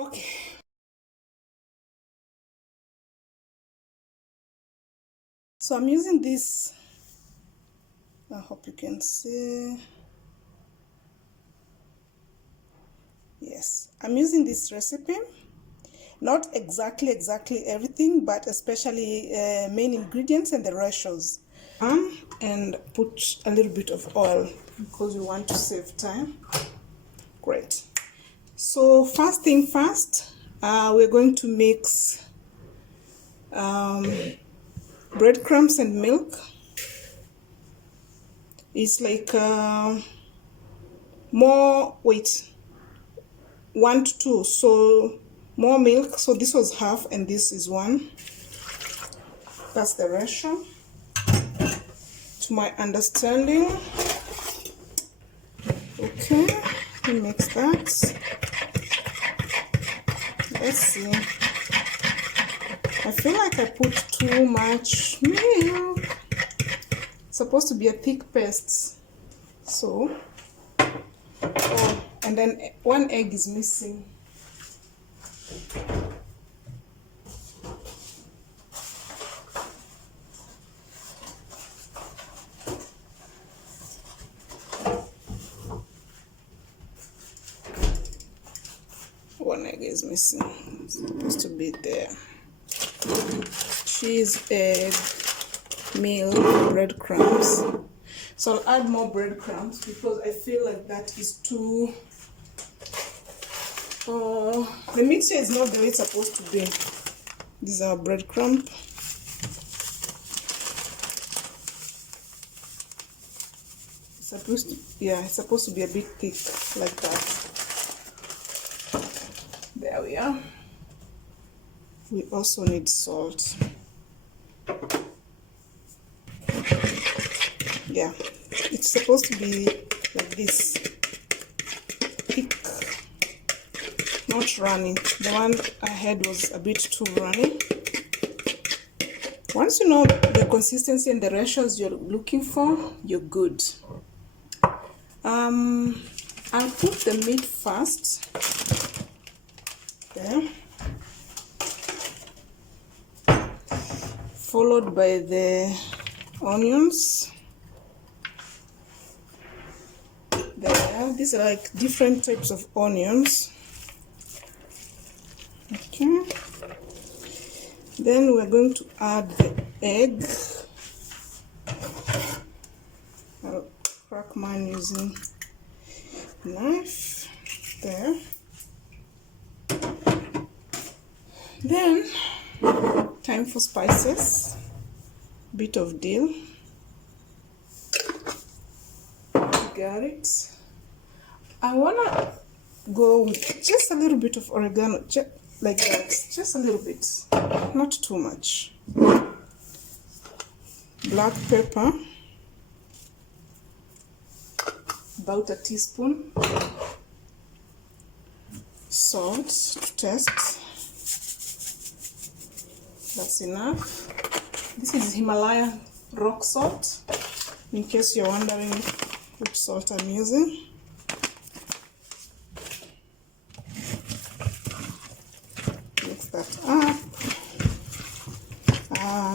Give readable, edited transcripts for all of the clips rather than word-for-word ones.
Okay. So I'm using this, I hope you can see. Yes, I'm using this recipe. Not exactly everything, but especially main ingredients and the ratios. And put a little bit of oil because we want to save time. Great. So first thing first, we're going to mix breadcrumbs and milk. It's like more weight, 1 to 2, so more milk. So this was half and this is 1. That's the ratio to my understanding. Okay, we mix that. Let's see. I feel like I put too much milk. It's supposed to be a thick paste. So, oh, and then 1 egg is missing. One egg is missing. It's supposed to be there. Cheese, egg, milk, breadcrumbs. So I'll add more breadcrumbs because I feel like that is too. The mixture is not the way it's supposed to be. These are breadcrumbs. It's supposed to be a bit thick like that. There we are. We also need salt. Yeah, it's supposed to be like this, thick, not runny. The one I had was a bit too runny. Once you know the consistency and the ratios you're looking for, you're good. I'll put the meat first. There. Followed by the onions. There. These are like different types of onions. Okay. Then we're going to add the egg. I'll crack mine using a knife. There. Then, time for spices. Bit of dill. Got it. I wanna go with just a little bit of oregano, like that, just a little bit, not too much. Black pepper, about a teaspoon. Salt to taste. That's enough. This is Himalayan rock salt, in case you're wondering which salt I'm using. Mix that up.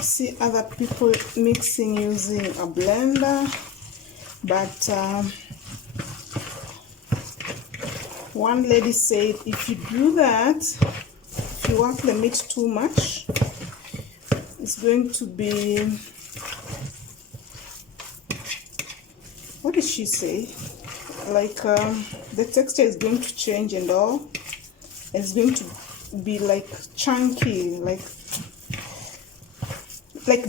See other people mixing using a blender, but one lady said if you do that, if you work the meat too much, it's going to be, what did she say? Like the texture is going to change and all, and it's going to be like chunky, like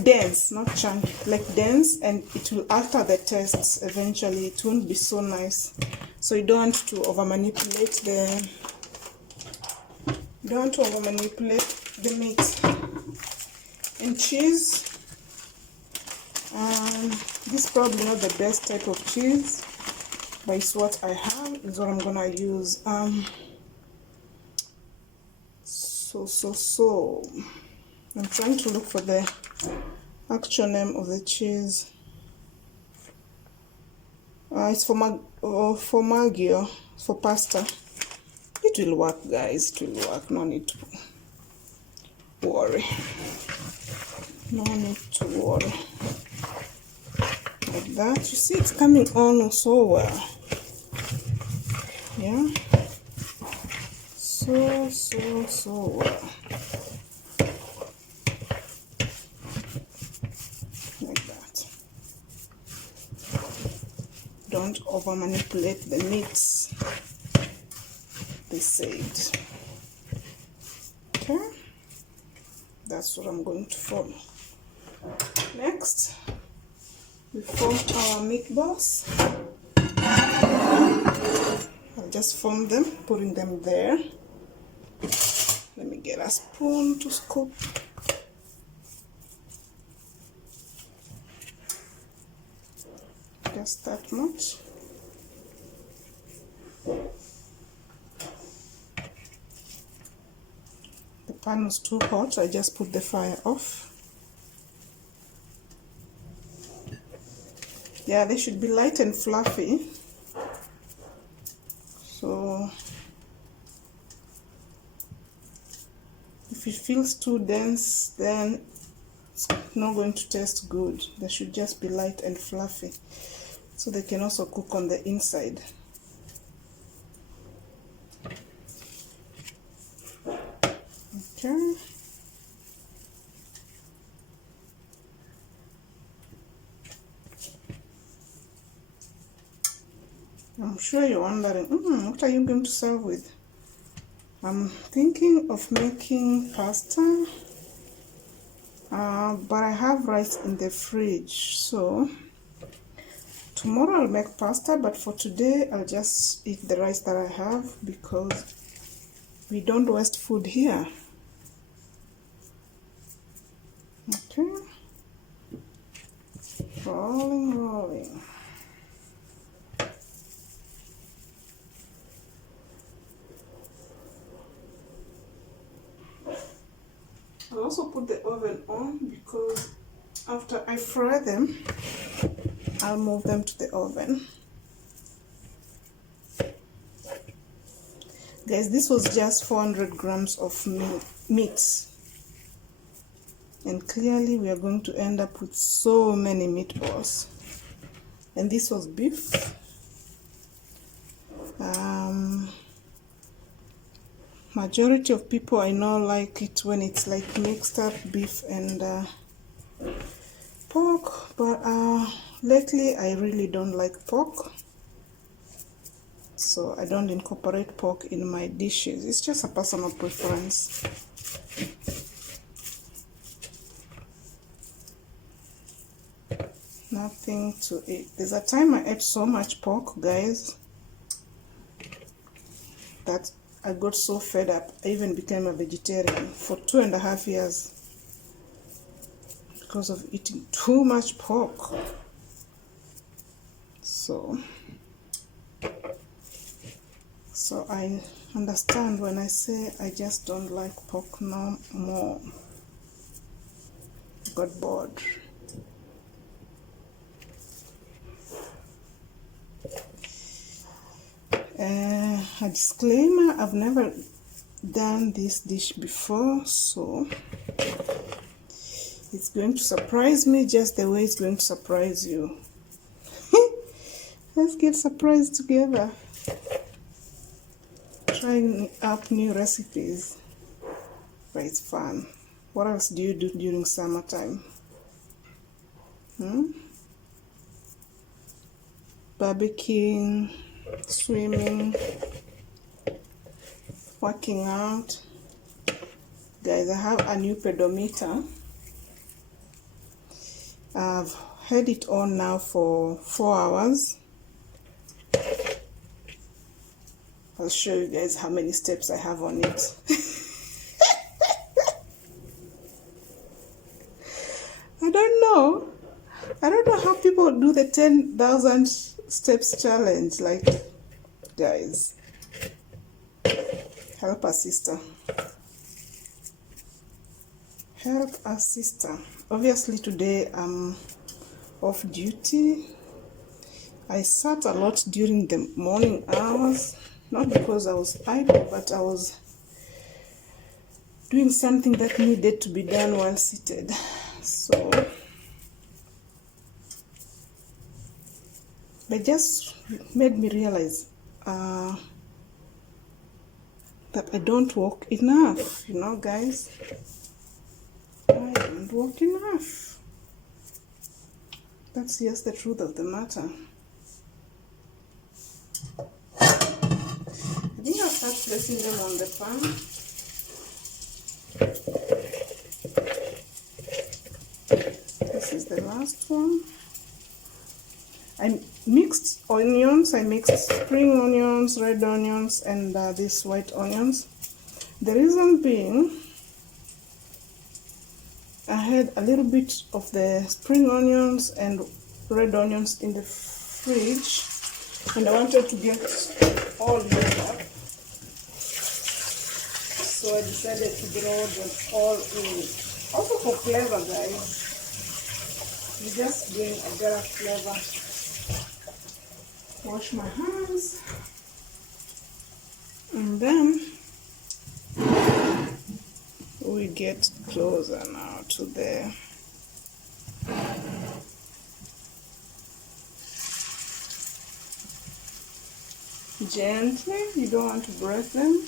dense, not chunky, like dense, and it will alter the taste eventually. It won't be so nice. So you don't want to over manipulate the meat. And cheese, this is probably not the best type of cheese, but it's what I have, is what I'm gonna use. So I'm trying to look for the actual name of the cheese. It's for Formaggio, for pasta. It will work, guys. It will work. No need to worry. No need to worry. Like that. You see, it's coming on so well. Yeah. So well. Like that. Don't over manipulate the meats, they said. Okay, that's what I'm going to form. Next, we form our meatballs. I'll just form them, putting them there. Let me get a spoon to scoop. Just that much. The pan was too hot, I just put the fire off. Yeah, they should be light and fluffy. So if it feels too dense, then it's not going to taste good. They should just be light and fluffy, so they can also cook on the inside. Okay. I'm sure you're wondering, what are you going to serve with? I'm thinking of making pasta, but I have rice in the fridge, so tomorrow I'll make pasta, but for today I'll just eat the rice that I have, because we don't waste food here. Okay, rolling. I'll also put the oven on, because after I fry them, I'll move them to the oven. Guys, this was just 400 grams of meat. And clearly we are going to end up with so many meatballs. And this was beef. Majority of people I know like it when it's like mixed up beef and pork, but lately I really don't like pork, so I don't incorporate pork in my dishes. It's just a personal preference. Nothing to eat. There's a time I ate so much pork, guys, that I got so fed up. I even became a vegetarian for 2.5 years because of eating too much pork. So I understand when I say I just don't like pork no more. I got bored. A disclaimer, I've never done this dish before, so it's going to surprise me just the way it's going to surprise you. Let's get surprised together. Trying out new recipes, but it's fun. What else do you do during summertime? Barbecuing, swimming, working out. Guys, I have a new pedometer. I've had it on now for 4 hours. I'll show you guys how many steps I have on it. I don't know how people do the 10,000 steps challenge. Like, guys, help a sister. Help a sister. Obviously today I'm off duty. I sat a lot during the morning hours. not because I was idle, but I was doing something that needed to be done while seated. So it just made me realize that I don't walk enough, you know, guys. I don't walk enough. That's just the truth of the matter. I think I'll start placing them on the pan. This is the last one. I mixed onions. I mixed spring onions, red onions, and these white onions. The reason being, I had a little bit of the spring onions and red onions in the fridge, and I wanted to get all mixed up. So I decided to throw them all in. Also for flavor, guys. You just bring a better flavor. Wash my hands. And then we get closer now to the gently, you don't want to break them.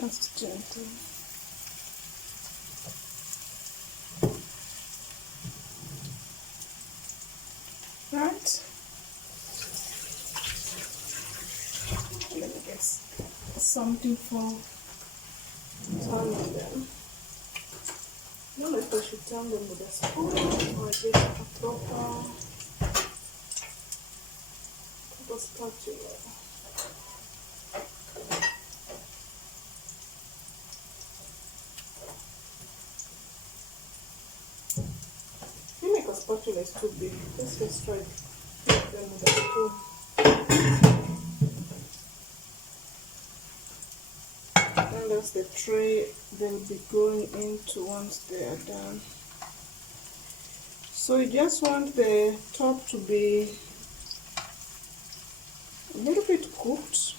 Just gently. Right? Let me get something for turning them. I don't know if I should turn them with a spoon or just a proper spatula. The spatula is too big. Let's just try to make them with a spoon. And that's the tray they'll be going into once they are done. So you just want the top to be a little bit cooked,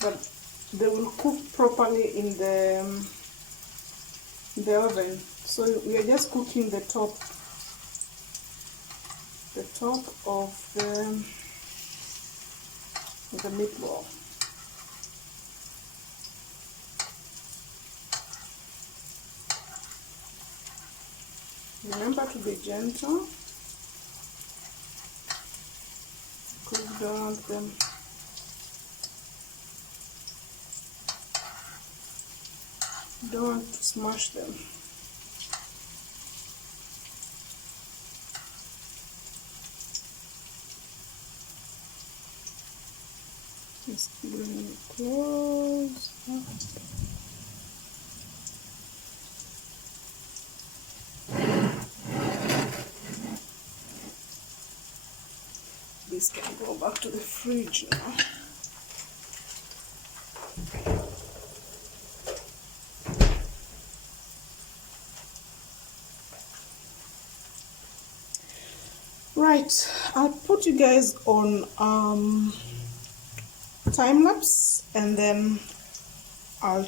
but they will cook properly in the oven. So we are just cooking the top of the meatball. Remember to be gentle, because you don't want them to smash them. Just bring it close. This can go back to the fridge now. Right, I'll put you guys on time lapse, and then I'll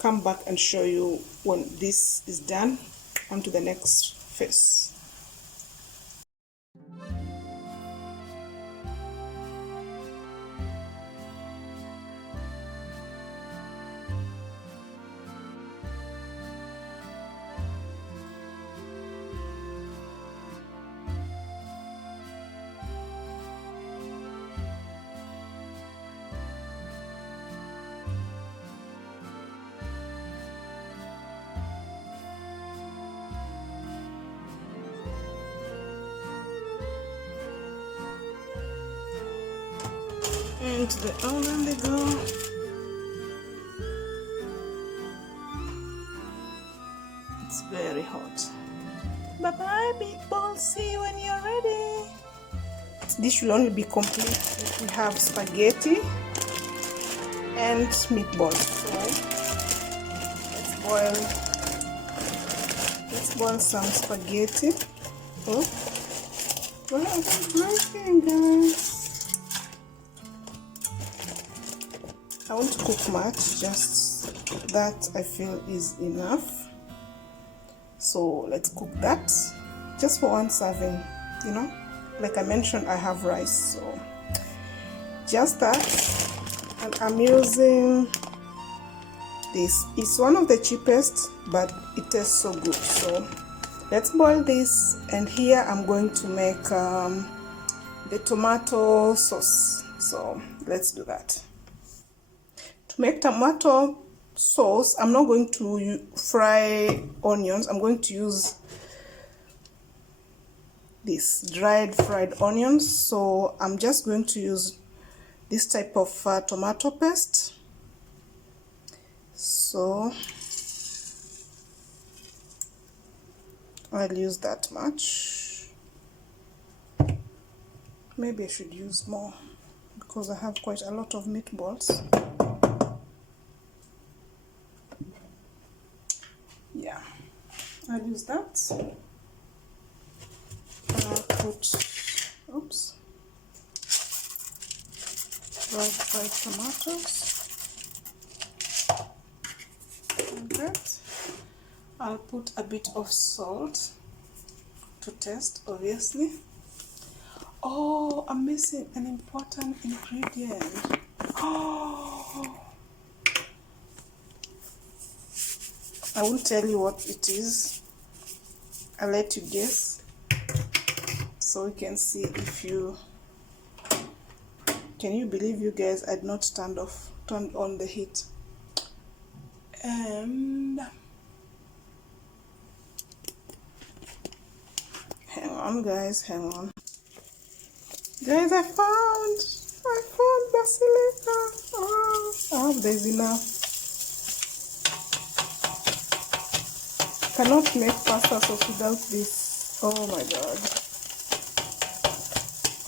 come back and show you when this is done. On to the next phase. Into the oven they go. It's very hot. Bye bye, meatballs. See you when you're ready. This will only be complete if we have spaghetti and meatballs. So let's boil some spaghetti. Oh, what are you breaking, guys? I won't cook much, just that I feel is enough. So let's cook that just for one serving, you know. Like I mentioned, I have rice, so just that. And I'm using this. It's one of the cheapest, but it tastes so good. So let's boil this, and here I'm going to make the tomato sauce. So let's do that. To make tomato sauce, I'm not going to fry onions. I'm going to use this dried fried onions. So I'm just going to use this type of tomato paste. So I'll use that much. Maybe I should use more because I have quite a lot of meatballs. Yeah, I'll use that. I'll put, oops, dried fried tomatoes. And that. I'll put a bit of salt to taste, obviously. Oh, I'm missing an important ingredient. Oh, I won't tell you what it is. I'll let you guess so we can see if you can. You believe, you guys, I'd not turned on the heat. And hang on, guys, hang on. Guys, I found basilica. Oh, I hope there's enough. Cannot make pasta sauce without this. Oh my god.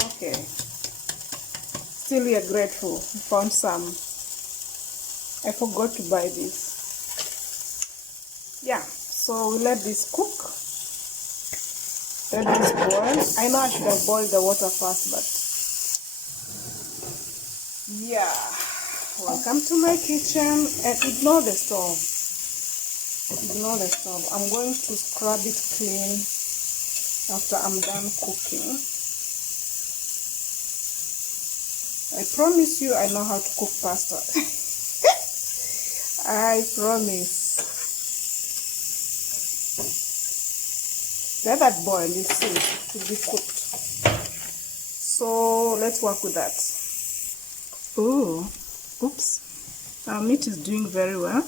Okay. Still, we are grateful. We found some. I forgot to buy this. Yeah, so we let this cook. Let this boil. I know I should have boiled the water first, but yeah. Welcome to my kitchen, and ignore the stove. Ignore the stove. I'm going to scrub it clean after I'm done cooking. I promise you I know how to cook pasta. I promise. Let that boil, you see, it will be cooked. So let's work with that. Oh, oops. Our meat is doing very well.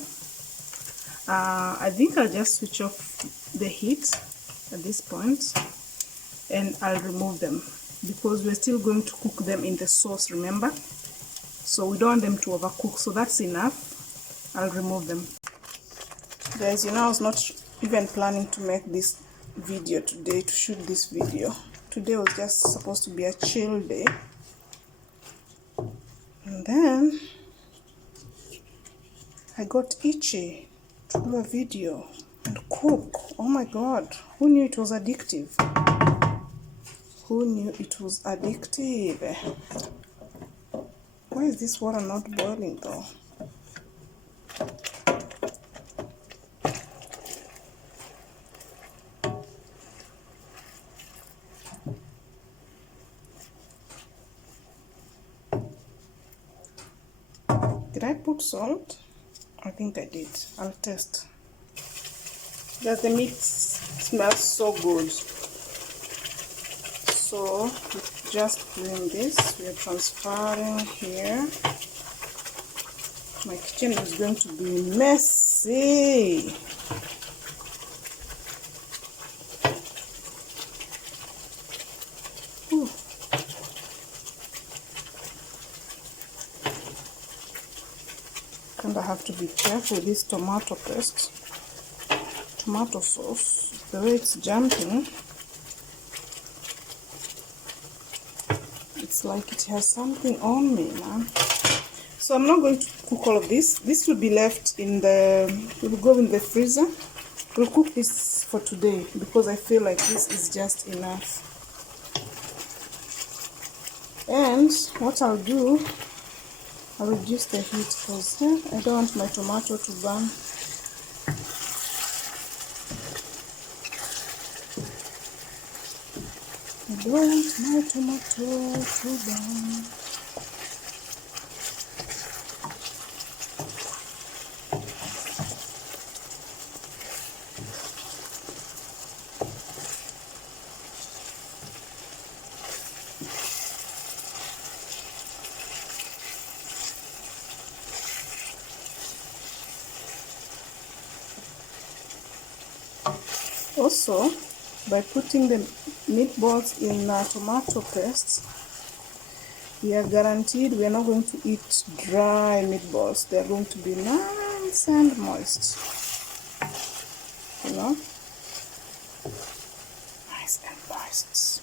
I think I'll just switch off the heat at this point, and I'll remove them because we're still going to cook them in the sauce, remember? So we don't want them to overcook, so that's enough. I'll remove them. Guys, you know, I was not even planning to make this video today, to shoot this video. Today was just supposed to be a chill day, and then I got itchy to do a video and cook. Oh my god, who knew it was addictive? Who knew it was addictive? Why is this water not boiling though? Did I put salt? I think I did. I'll test. That the meat smells so good. So just doing this, we are transferring here. My kitchen is going to be messy. Ooh. And I have to be careful with this tomato paste, tomato sauce, the way it's jumping. It's like it has something on me, man. So I'm not going to cook all of this. This will be left in the, will go in the freezer. We'll cook this for today because I feel like this is just enough. And what I'll do, I'll reduce the heat because I don't want my tomato to burn. I don't want my tomato to burn. Also, by putting the meatballs in tomato paste, we are guaranteed we are not going to eat dry meatballs. They are going to be nice and moist. You know? Nice and moist.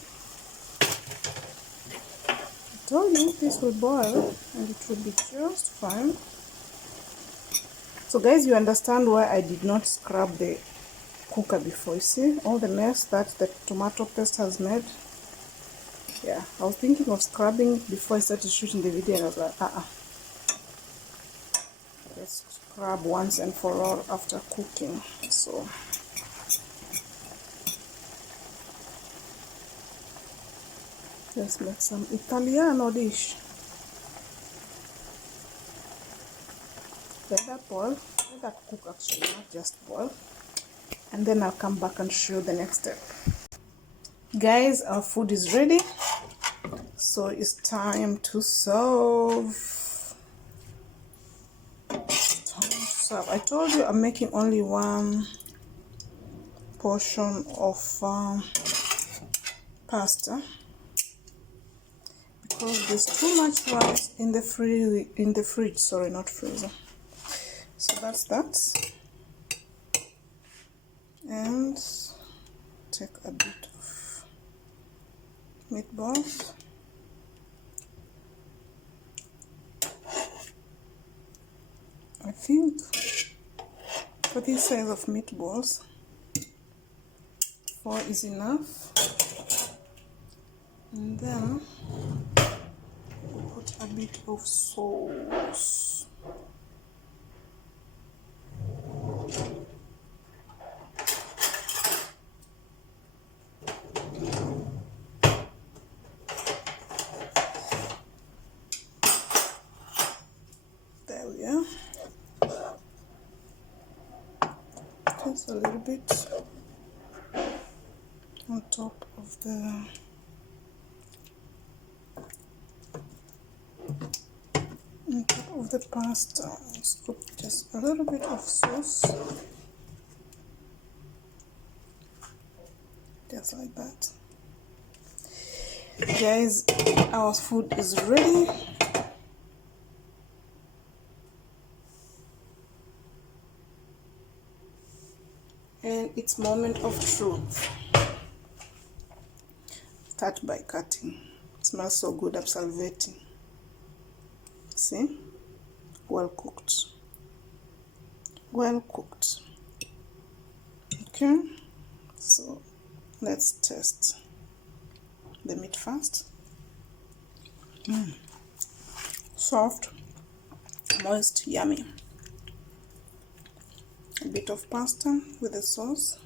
I told you this will boil and it will be just fine. So guys, you understand why I did not scrub the cooker before. You see all the mess that the tomato paste has made. Yeah, I was thinking of scrubbing it before I started shooting the video, and I was like, let's scrub once and for all after cooking. So let's make some Italiano dish. Let that boil, let that cook actually, not just boil. And then I'll come back and show you the next step. Guys, our food is ready, so it's time to serve. It's time to serve. I told you I'm making only one portion of pasta because there's too much rice in the fridge. Sorry, not freezer. So that's that. And take a bit of meatballs. I think for this size of meatballs, 4 is enough. And then we'll put a bit of sauce. There we are. Just a little bit on top of the pasta. Scoop just a little bit of sauce, just like that. Guys, our food is ready. And it's moment of truth. Start by cutting. It smells so good, I'm salivating. See? Well cooked. Well cooked. Okay, so let's test the meat first. Soft, moist, yummy. A bit of pasta with the sauce.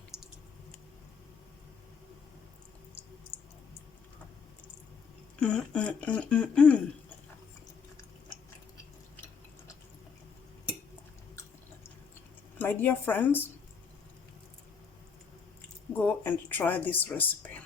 My dear friends, go and try this recipe.